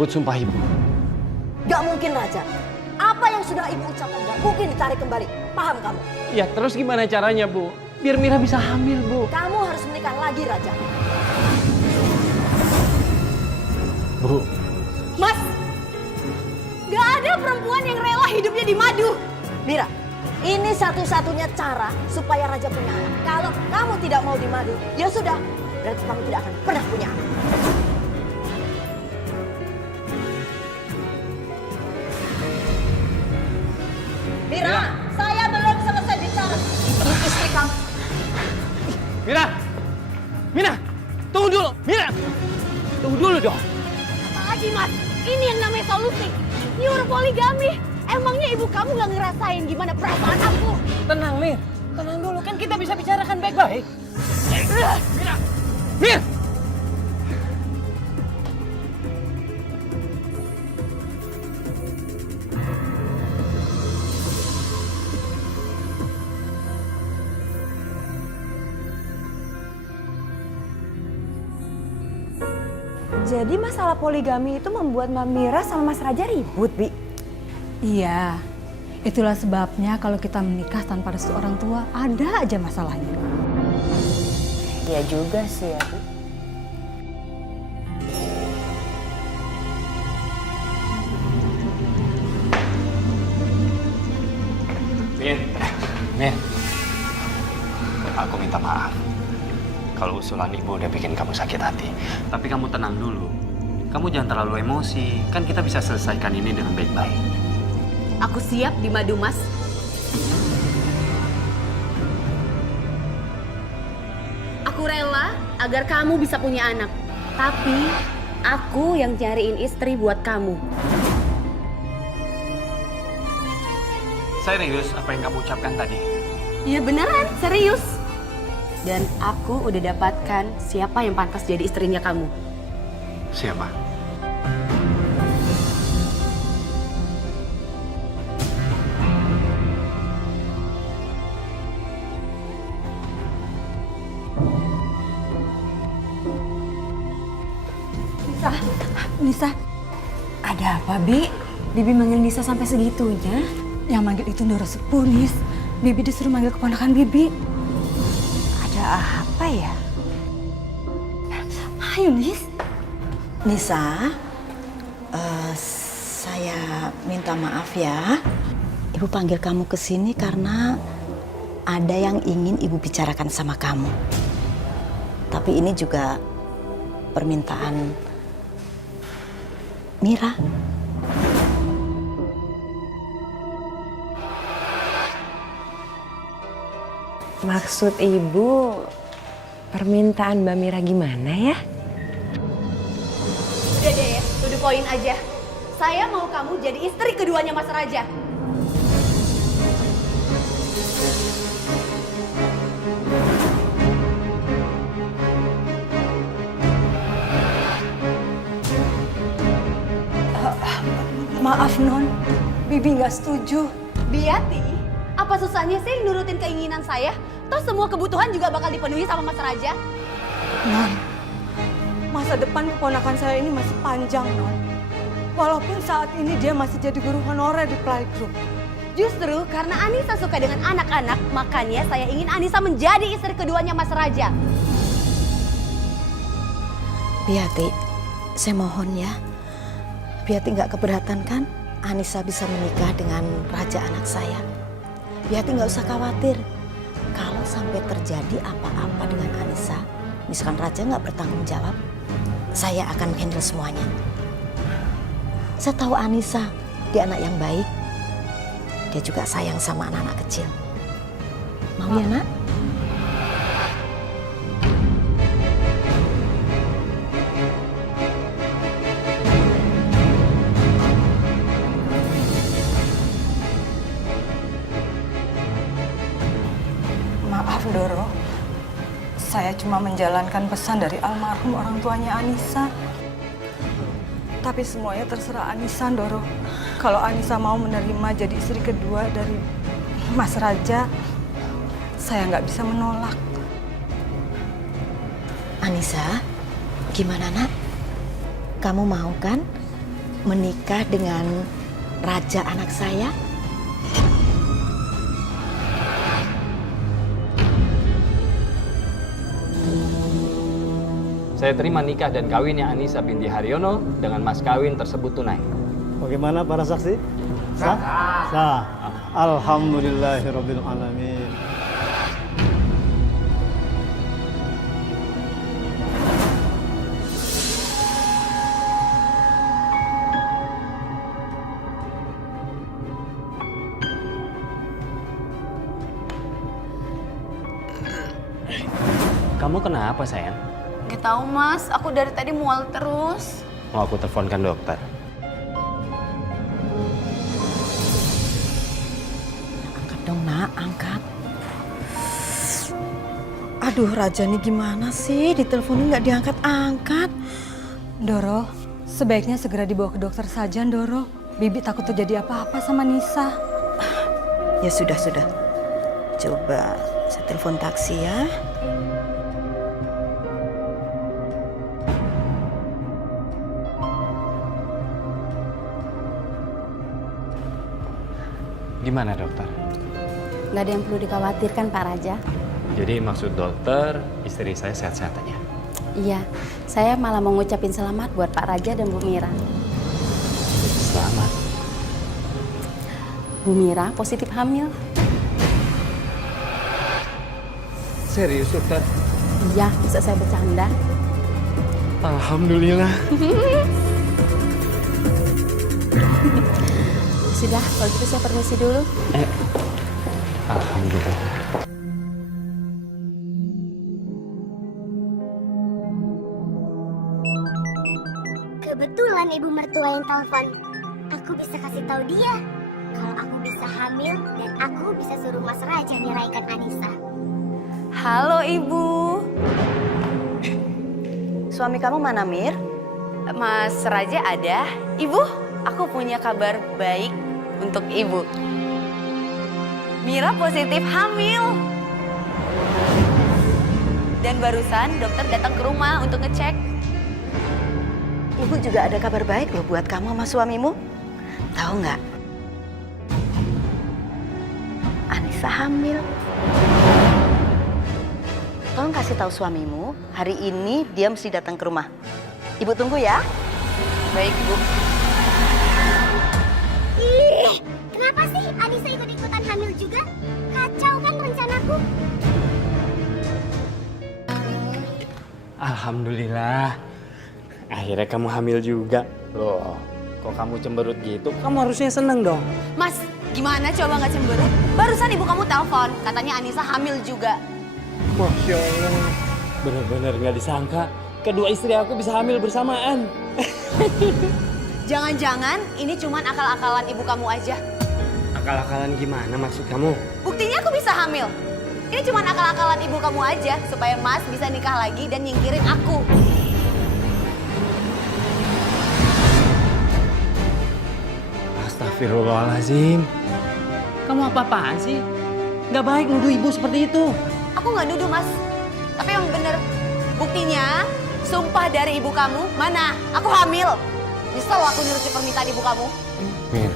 buat sumpah ibu. Gak mungkin Raja. Apa yang sudah ibu ucapkan gak mungkin ditarik kembali. Paham kamu? Ya terus gimana caranya Bu? Biar Mira bisa hamil Bu. Kamu harus menikah lagi Raja. Bu. Mas, gak ada perempuan yang rela hidupnya di madu. Mira, ini satu-satunya cara supaya Raja punya anak. Kalau kamu tidak mau di madu, ya sudah. Berarti kamu tidak akan pernah punya anak. Mira, saya belum selesai bicara. Ini istri kamu. Mira! Mira! Tunggu dulu! Mira! Tunggu dulu dong! Apa lagi Mas? Ini yang namanya solusi. Nyuruh poligami. Emangnya ibu kamu gak ngerasain gimana perasaan aku? Tenang Mir! Tenang dulu, kan kita bisa bicarakan baik-baik. Mira! Mir! Jadi masalah poligami itu membuat Mbak Mira sama Mas Raja ribut, Bi? Iya, itulah sebabnya kalau kita menikah tanpa restu orang tua, ada aja masalahnya. Ya juga sih ya, Bu. Mir, aku minta maaf kalau usulan ibu udah bikin kamu sakit hati. Tapi kamu tenang dulu. Kamu jangan terlalu emosi. Kan kita bisa selesaikan ini dengan baik-baik. Aku siap di madu, Mas. Aku rela agar kamu bisa punya anak. Tapi aku yang cariin istri buat kamu. Serius apa yang kamu ucapkan tadi? Iya beneran, serius. Dan aku udah dapatkan siapa yang pantas jadi istrinya kamu. Siapa? Nisa, ada apa, Bi? Bibi manggil Nisa sampai segitunya? Yang manggil itu Ndoro Sepuh, Nis. Bibi disuruh manggil keponakan Bibi. Ada apa ya? Ayo, Nis. Nisa, saya minta maaf ya. Ibu panggil kamu ke sini karena ada yang ingin Ibu bicarakan sama kamu. Tapi ini juga permintaan Mira. Maksud Ibu, permintaan Mbak Mira gimana ya? Udah deh ya, to the point aja. Saya mau kamu jadi istri keduanya Mas Raja. Maaf, Non. Bibi nggak setuju. Biati, apa susahnya sih nurutin keinginan saya? Toh semua kebutuhan juga bakal dipenuhi sama Mas Raja. Non, masa depan keponakan saya ini masih panjang, Non. Walaupun saat ini dia masih jadi guru honorer di playgroup. Justru karena Anissa suka dengan anak-anak, makanya saya ingin Anissa menjadi istri keduanya Mas Raja. Biati, saya mohon ya. Biati nggak keberatan kan Anissa bisa menikah dengan raja anak saya. Biati nggak usah khawatir. Kalau sampai terjadi apa-apa dengan Anissa, misalkan raja nggak bertanggung jawab, saya akan handle semuanya. Saya tahu Anissa, dia anak yang baik. Dia juga sayang sama anak-anak kecil. Mau ya, Nak? Maaf, Ndoro. Saya cuma menjalankan pesan dari almarhum orang tuanya Anissa. Tapi semuanya terserah Anissa, Ndoro. Kalau Anissa mau menerima jadi istri kedua dari Mas Raja, saya nggak bisa menolak. Anissa, gimana Nak? Kamu mau kan menikah dengan raja anak saya? Saya terima nikah dan kawinnya Anissa binti Haryono dengan mas kawin tersebut tunai. Bagaimana para saksi? Sah? Sah. Alhamdulillahirabbil alamin. Kamu kenapa sayang? Gak tahu mas, aku dari tadi mual terus. Mau aku teleponkan dokter? Angkat dong nak, angkat. Aduh Raja nih gimana sih? Diteleponin nggak diangkat-angkat. Doro, sebaiknya segera dibawa ke dokter saja, Doro. Bibi takut terjadi apa-apa sama Nisa. Ya sudah. Coba saya telepon taksi ya. Gimana dokter? Gak ada yang perlu dikhawatirkan Pak Raja. Jadi maksud dokter, istri saya sehat-sehat aja? Iya, saya malah mau ngucapin selamat buat Pak Raja dan Bu Mira. Selamat. Bu Mira positif hamil. Serius dokter? Iya, bisa saya bercanda. Alhamdulillah. Sudah, kalau gitu saya permisi dulu. Alhamdulillah. Kebetulan ibu mertua yang telepon. Aku bisa kasih tahu dia kalau aku bisa hamil dan aku bisa suruh Mas Raja nyeraikan Anissa. Halo Ibu. Suami kamu mana, Mir? Mas Raja ada? Ibu, aku punya kabar baik untuk Ibu. Mira positif hamil. Dan barusan dokter datang ke rumah untuk ngecek. Ibu juga ada kabar baik loh buat kamu sama suamimu. Tahu nggak? Anissa hamil. Tolong kasih tahu suamimu, hari ini dia mesti datang ke rumah. Ibu tunggu ya. Baik, Bu. Ih, kenapa sih Anissa ikut-ikutan hamil juga? Kacau kan rencanaku? Alhamdulillah. Akhirnya kamu hamil juga. Loh, kok kamu cemberut gitu? Kamu harusnya seneng dong. Mas, gimana coba nggak cemberut? Barusan ibu kamu telepon, katanya Anissa hamil juga. Masya Allah. Bener-bener nggak disangka. Kedua istri aku bisa hamil bersamaan. Jangan-jangan ini cuman akal-akalan ibu kamu aja. Akal-akalan gimana maksud kamu? Buktinya aku bisa hamil. Ini cuman akal-akalan ibu kamu aja supaya Mas bisa nikah lagi dan nyingkirin aku. Astagfirullahaladzim. Kamu apa-apaan sih? Nggak baik nuduh ibu seperti itu. Aku nggak nuduh, Mas. Tapi yang bener, buktinya sumpah dari ibu kamu, mana? Aku hamil. Nyesel aku nurutin permintaan ibu kamu. Mir,